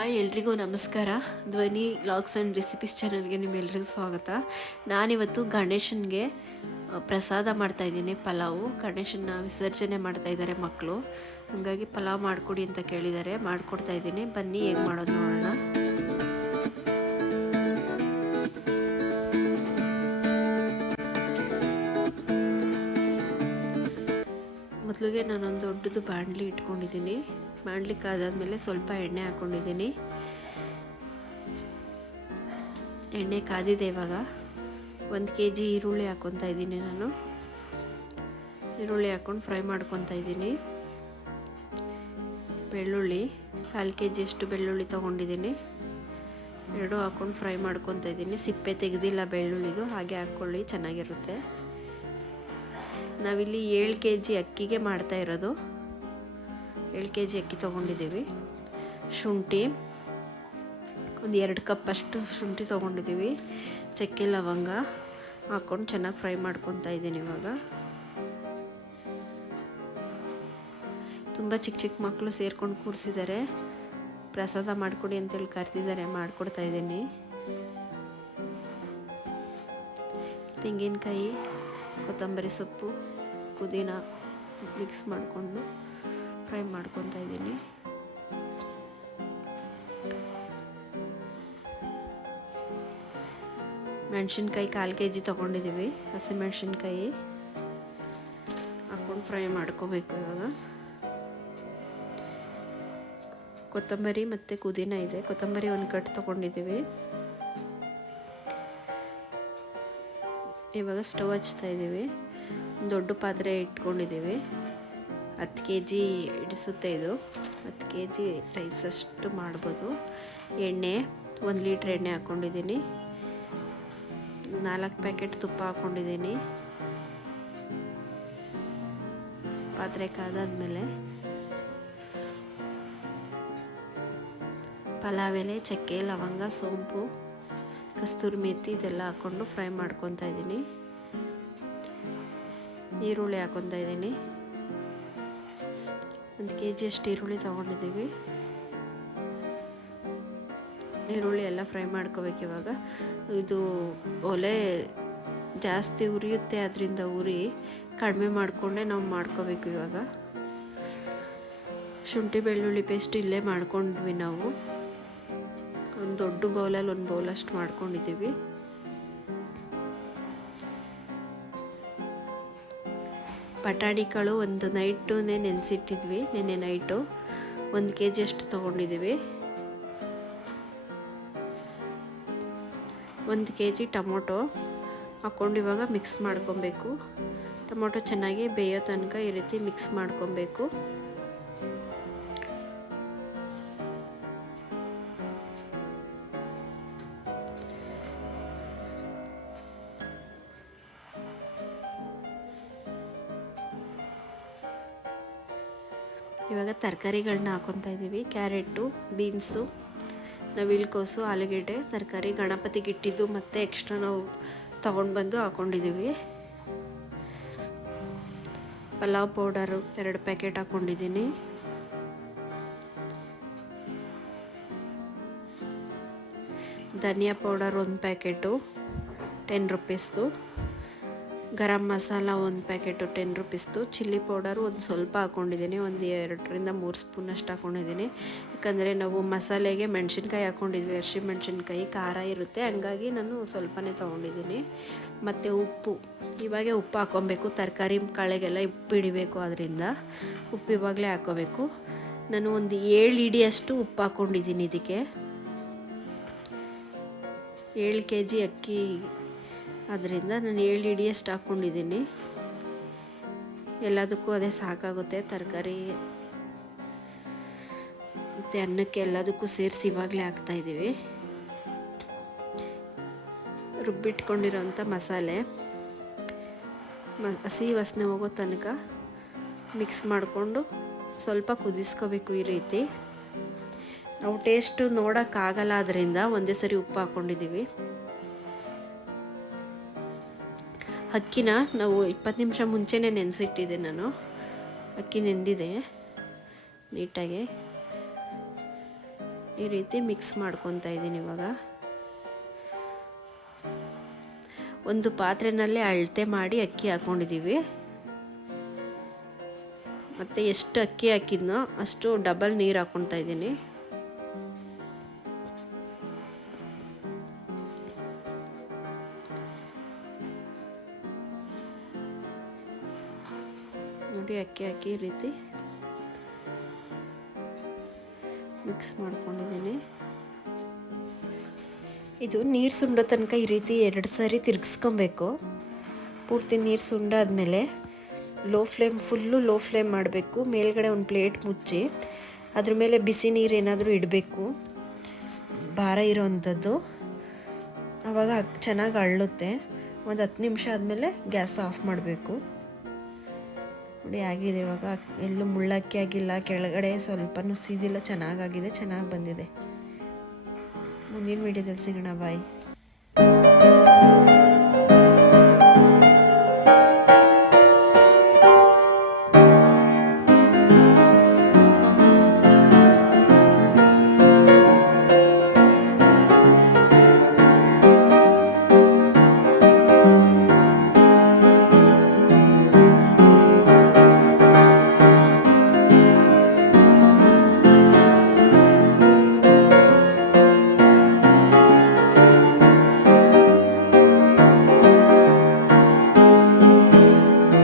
Hi ಎಲ್ರಿಗೂ ನಮಸ್ಕಾರ. ಧ್ವನಿ ವ್ಲಾಗ್ಸ್ ಆ್ಯಂಡ್ ರೆಸಿಪೀಸ್ ಚಾನಲ್ಗೆ ನಿಮ್ಮೆಲ್ರಿಗೂ ಸ್ವಾಗತ. ನಾನಿವತ್ತು ಗಣೇಶನಿಗೆ ಪ್ರಸಾದ ಮಾಡ್ತಾಯಿದ್ದೀನಿ. ಪಲಾವು. ಗಣೇಶನ ವಿಸರ್ಜನೆ ಮಾಡ್ತಾಯಿದ್ದಾರೆ ಮಕ್ಕಳು, ಹಾಗಾಗಿ ಪಲಾವ್ ಮಾಡಿಕೊಡಿ ಅಂತ ಕೇಳಿದ್ದಾರೆ, ಮಾಡಿಕೊಡ್ತಾಯಿದ್ದೀನಿ. ಬನ್ನಿ ಹೇಗೆ ಮಾಡೋದು ನೋಡೋಣ. ಮೊದಲಿಗೆ ನಾನೊಂದು ದೊಡ್ಡದು ಬಾಣಲಿ ಇಟ್ಕೊಂಡಿದ್ದೀನಿ. ಬಾಣಲಿ ಕಾದಾದ್ಮೇಲೆ ಸ್ವಲ್ಪ ಎಣ್ಣೆ ಹಾಕ್ಕೊಂಡಿದ್ದೀನಿ. ಎಣ್ಣೆ ಕಾದಿದೆ. ಇವಾಗ 1 kg ಈರುಳ್ಳಿ ಹಾಕ್ಕೊತಾ ಇದ್ದೀನಿ. ನಾನು ಈರುಳ್ಳಿ ಹಾಕ್ಕೊಂಡು ಫ್ರೈ ಮಾಡ್ಕೊತಾ ಇದ್ದೀನಿ. ಬೆಳ್ಳುಳ್ಳಿ 1/4 kg ಅಷ್ಟು ಬೆಳ್ಳುಳ್ಳಿ ತೊಗೊಂಡಿದ್ದೀನಿ. 2 ಹಾಕ್ಕೊಂಡು ಫ್ರೈ ಮಾಡ್ಕೊತಾ ಇದ್ದೀನಿ. ಸಿಪ್ಪೆ ತೆಗೆದಿಲ್ಲ ಬೆಳ್ಳುಳ್ಳಿದು, ಹಾಗೆ ಹಾಕ್ಕೊಳ್ಳಿ, ಚೆನ್ನಾಗಿರುತ್ತೆ. ನಾವಿಲ್ಲಿ 7 kg ಅಕ್ಕಿಗೆ ಮಾಡ್ತಾ ಇರೋದು. 7 kg ಅಕ್ಕಿ ತೊಗೊಂಡಿದ್ದೀವಿ. ಶುಂಠಿ ಒಂದು 2 ಕಪ್ ಅಷ್ಟು ಶುಂಠಿ ತೊಗೊಂಡಿದ್ದೀವಿ. ಚಕ್ಕೆ ಲವಂಗ ಹಾಕ್ಕೊಂಡು ಚೆನ್ನಾಗಿ ಫ್ರೈ ಮಾಡ್ಕೊತಾ ಇದ್ದೀನಿ. ಇವಾಗ ತುಂಬ ಚಿಕ್ಕ ಮಕ್ಕಳು ಸೇರ್ಕೊಂಡು ಕೂರಿಸಿದ್ದಾರೆ. ಪ್ರಸಾದ ಮಾಡಿಕೊಡಿ ಅಂತೇಳಿ ಕರೆದಿದ್ದಾರೆ, ಮಾಡಿಕೊಡ್ತಾ ಇದ್ದೀನಿ. ತೆಂಗಿನಕಾಯಿ, ಕೊತ್ತಂಬರಿ ಸೊಪ್ಪು, ಪುದೀನ ಮಿಕ್ಸ್ ಮಾಡಿಕೊಂಡು ಫ್ರೈ ಮಾಡ್ಕೊತಾ ಇದ್ದೀನಿ. ಮೆಣಸಿನ್ಕಾಯಿ 1/4 kg ತೊಗೊಂಡಿದ್ದೀವಿ. ಹಸಿಮೆಣಸಿನ್ಕಾಯಿ ಹಾಕ್ಕೊಂಡು ಫ್ರೈ ಮಾಡ್ಕೋಬೇಕು. ಇವಾಗ ಕೊತ್ತಂಬರಿ ಮತ್ತು ಪುದೀನ ಇದೆ. ಕೊತ್ತಂಬರಿ 1 ಕಟ್ ತೊಗೊಂಡಿದ್ದೀವಿ. ಇವಾಗ ಸ್ಟವ್ ಹಚ್ತಾ ಇದ್ದೀವಿ. ದೊಡ್ಡ ಪಾತ್ರೆ ಇಟ್ಕೊಂಡಿದ್ದೀವಿ. 10 kg ಹಿಡಿಸುತ್ತೆ ಇದು. 10 kg ರೈಸ್ ಅಷ್ಟು ಮಾಡ್ಬೋದು. ಎಣ್ಣೆ 1 ಲೀಟ್ರ್ ಎಣ್ಣೆ ಹಾಕ್ಕೊಂಡಿದ್ದೀನಿ. 4 ಪ್ಯಾಕೆಟ್ ತುಪ್ಪ ಹಾಕ್ಕೊಂಡಿದ್ದೀನಿ. ಪಾತ್ರೆ ಕಾದಾದ್ಮೇಲೆ ಪಲಾವ್ ಎಲೆ, ಚಕ್ಕೆ, ಲವಂಗ, ಸೋಂಪು, ಕಸ್ತೂರಿ ಮೇಥಿ ಇದೆಲ್ಲ ಹಾಕ್ಕೊಂಡು ಫ್ರೈ ಮಾಡ್ಕೊತಾ ಇದ್ದೀನಿ. ಈರುಳ್ಳಿ ಹಾಕ್ಕೊತಾ ಇದ್ದೀನಿ. 1 kg ಅಷ್ಟು ಈರುಳ್ಳಿ ತೊಗೊಂಡಿದ್ದೀವಿ. ಈರುಳ್ಳಿ ಎಲ್ಲ ಫ್ರೈ ಮಾಡ್ಕೋಬೇಕು. ಇವಾಗ ಇದು ಒಲೆ ಜಾಸ್ತಿ ಉರಿಯುತ್ತೆ, ಅದರಿಂದ ಉರಿ ಕಡಿಮೆ ಮಾಡಿಕೊಂಡೇ ನಾವು ಮಾಡ್ಕೋಬೇಕು. ಇವಾಗ ಶುಂಠಿ ಬೆಳ್ಳುಳ್ಳಿ ಪೇಸ್ಟ್ ಇಲ್ಲೇ ಮಾಡ್ಕೊಂಡ್ವಿ ನಾವು. ಒಂದು ದೊಡ್ಡ ಬೌಲಲ್ಲಿ 1 ಬೌಲ್ ಅಷ್ಟು ಮಾಡ್ಕೊಂಡಿದ್ದೀವಿ. ಬಟಾಣಿ ಕಾಳು ಒಂದು ನೈಟೇ ನೆನೆಸಿಟ್ಟಿದ್ವಿ. ನೆನ್ನೆ ನೈಟು 1 kg ಅಷ್ಟು ತೊಗೊಂಡಿದ್ದೀವಿ. 1 kg ಟೊಮೊಟೊ ಹಾಕ್ಕೊಂಡು ಇವಾಗ ಮಿಕ್ಸ್ ಮಾಡ್ಕೊಬೇಕು. ಟೊಮೊಟೊ ಚೆನ್ನಾಗಿ ಬೇಯೋ ತನಕ ಈ ರೀತಿ ಮಿಕ್ಸ್ ಮಾಡ್ಕೊಬೇಕು. ಇವಾಗ ತರಕಾರಿಗಳನ್ನ ಹಾಕ್ಕೊತಾ ಇದ್ದೀವಿ. ಕ್ಯಾರೆಟು, ಬೀನ್ಸು, ನವಿಲುಕೋಸು, ಆಲೂಗೆಡ್ಡೆ, ತರಕಾರಿ ಗಣಪತಿಗೆ ಇಟ್ಟಿದ್ದು ಮತ್ತು ಎಕ್ಸ್ಟ್ರಾ ನಾವು ತೊಗೊಂಡು ಬಂದು ಹಾಕ್ಕೊಂಡಿದ್ದೀವಿ. ಪಲಾವ್ ಪೌಡರು 2 ಪ್ಯಾಕೆಟ್ ಹಾಕ್ಕೊಂಡಿದ್ದೀನಿ. ಧನಿಯಾ powder 1 packet 10 ರೂಪೀಸ್ದು. Garam masala 1 packet 10 ರೂಪೀಸ್ದು. Chilli powder ಒಂದು ಸ್ವಲ್ಪ ಹಾಕ್ಕೊಂಡಿದ್ದೀನಿ. ಒಂದು 2-3 ಸ್ಪೂನ್ ಅಷ್ಟು ಹಾಕ್ಕೊಂಡಿದ್ದೀನಿ. ಯಾಕಂದರೆ ನಾವು ಮಸಾಲೆಗೆ ಮೆಣಸಿನ್ಕಾಯಿ ಹಾಕ್ಕೊಂಡಿದ್ವಿ, ಹಸಿಮೆಣಸಿನ್ಕಾಯಿ ಖಾರ ಇರುತ್ತೆ, ಹಂಗಾಗಿ ನಾನು ಸ್ವಲ್ಪನೇ ತೊಗೊಂಡಿದ್ದೀನಿ. ಮತ್ತು ಉಪ್ಪು, ಇವಾಗ ಉಪ್ಪು ಹಾಕ್ಕೊಬೇಕು. ತರಕಾರಿ ಕಾಳಿಗೆಲ್ಲ ಉಪ್ಪು ಹಿಡಿಬೇಕು, ಅದರಿಂದ ಉಪ್ಪು ಇವಾಗಲೇ ಹಾಕ್ಕೋಬೇಕು. ನಾನು ಒಂದು 7 ಹಿಡಿಯಷ್ಟು ಉಪ್ಪು ಹಾಕ್ಕೊಂಡಿದ್ದೀನಿ. ಇದಕ್ಕೆ 7 kg ಅಕ್ಕಿ, ಅದರಿಂದ ನಾನು 7 ಹಿಡಿಯಷ್ಟು ಹಾಕ್ಕೊಂಡಿದ್ದೀನಿ. ಎಲ್ಲದಕ್ಕೂ ಅದೇ ಸಾಕಾಗುತ್ತೆ. ತರಕಾರಿ ಮತ್ತು ಅನ್ನಕ್ಕೆ ಎಲ್ಲದಕ್ಕೂ ಸೇರಿಸಿ ಇವಾಗಲೇ ಹಾಕ್ತಾಯಿದ್ದೀವಿ. ರುಬ್ಬಿಟ್ಕೊಂಡಿರೋಂಥ ಮಸಾಲೆ ಹಸಿ ವಾಸನೆ ಹೋಗೋ ತನಕ ಮಿಕ್ಸ್ ಮಾಡಿಕೊಂಡು ಸ್ವಲ್ಪ ಕುದಿಸ್ಕೋಬೇಕು. ಈ ರೀತಿ ನಾವು ಟೇಸ್ಟು ನೋಡೋಕ್ಕಾಗಲ್ಲ, ಅದರಿಂದ ಒಂದೇ ಸರಿ ಉಪ್ಪು ಹಾಕ್ಕೊಂಡಿದ್ದೀವಿ. ಅಕ್ಕಿನ ನಾವು 20 ನಿಮಿಷ ಮುಂಚೆನೇ ನೆನೆಸಿಟ್ಟಿದ್ದೆ. ನಾನು ಅಕ್ಕಿ ನೆಂದಿದೆ ನೀಟಾಗಿ. ಈ ರೀತಿ ಮಿಕ್ಸ್ ಮಾಡ್ಕೊತಾ ಇದ್ದೀನಿ. ಇವಾಗ ಒಂದು ಪಾತ್ರೆನಲ್ಲೇ ಅಳತೆ ಮಾಡಿ ಅಕ್ಕಿ ಹಾಕ್ಕೊಂಡಿದ್ದೀವಿ. ಮತ್ತು ಎಷ್ಟು ಅಕ್ಕಿ ಹಾಕಿದ್ನೋ ಅಷ್ಟು ಡಬಲ್ ನೀರು ಹಾಕ್ಕೊತಾ ಇದ್ದೀನಿ. ನೋಡಿ ಅಕ್ಕಿ ಹಾಕಿ ಈ ರೀತಿ ಮಿಕ್ಸ್ ಮಾಡ್ಕೊಂಡಿದ್ದೀನಿ. ಇದು ನೀರು ಸುಂಡೋ ತನಕ ಈ ರೀತಿ 2 ಸಾರಿ ತಿರ್ಗಿಸ್ಕೊಬೇಕು. ಪೂರ್ತಿ ನೀರು ಸುಂಡಾದ್ಮೇಲೆ ಫುಲ್ಲು ಲೋ ಫ್ಲೇಮ್ ಮಾಡಬೇಕು. ಮೇಲ್ಗಡೆ ಒಂದು ಪ್ಲೇಟ್ ಮುಚ್ಚಿ ಅದ್ರ ಮೇಲೆ ಬಿಸಿ ನೀರು ಏನಾದರೂ ಇಡಬೇಕು, ಭಾರ ಇರೋವಂಥದ್ದು. ಆವಾಗ ಚೆನ್ನಾಗಿ ಅರಳುತ್ತೆ. ಒಂದು 10 ನಿಮಿಷ ಆದಮೇಲೆ ಗ್ಯಾಸ್ ಆಫ್ ಮಾಡಬೇಕು. ನೋಡಿ ಆಗಿದೆ. ಇವಾಗ ಎಲ್ಲೂ ಮುಳ್ಳಕ್ಕಿ ಆಗಿಲ್ಲ, ಕೆಳಗಡೆ ಸ್ವಲ್ಪ ನುಸಿದಿಲ್ಲ, ಚೆನ್ನಾಗಾಗಿದೆ, ಚೆನ್ನಾಗಿ ಬಂದಿದೆ. ಮುಂದಿನ ವಿಡಿಯೋದಲ್ಲಿ ಸಿಗೋಣ. ಬಾಯ್.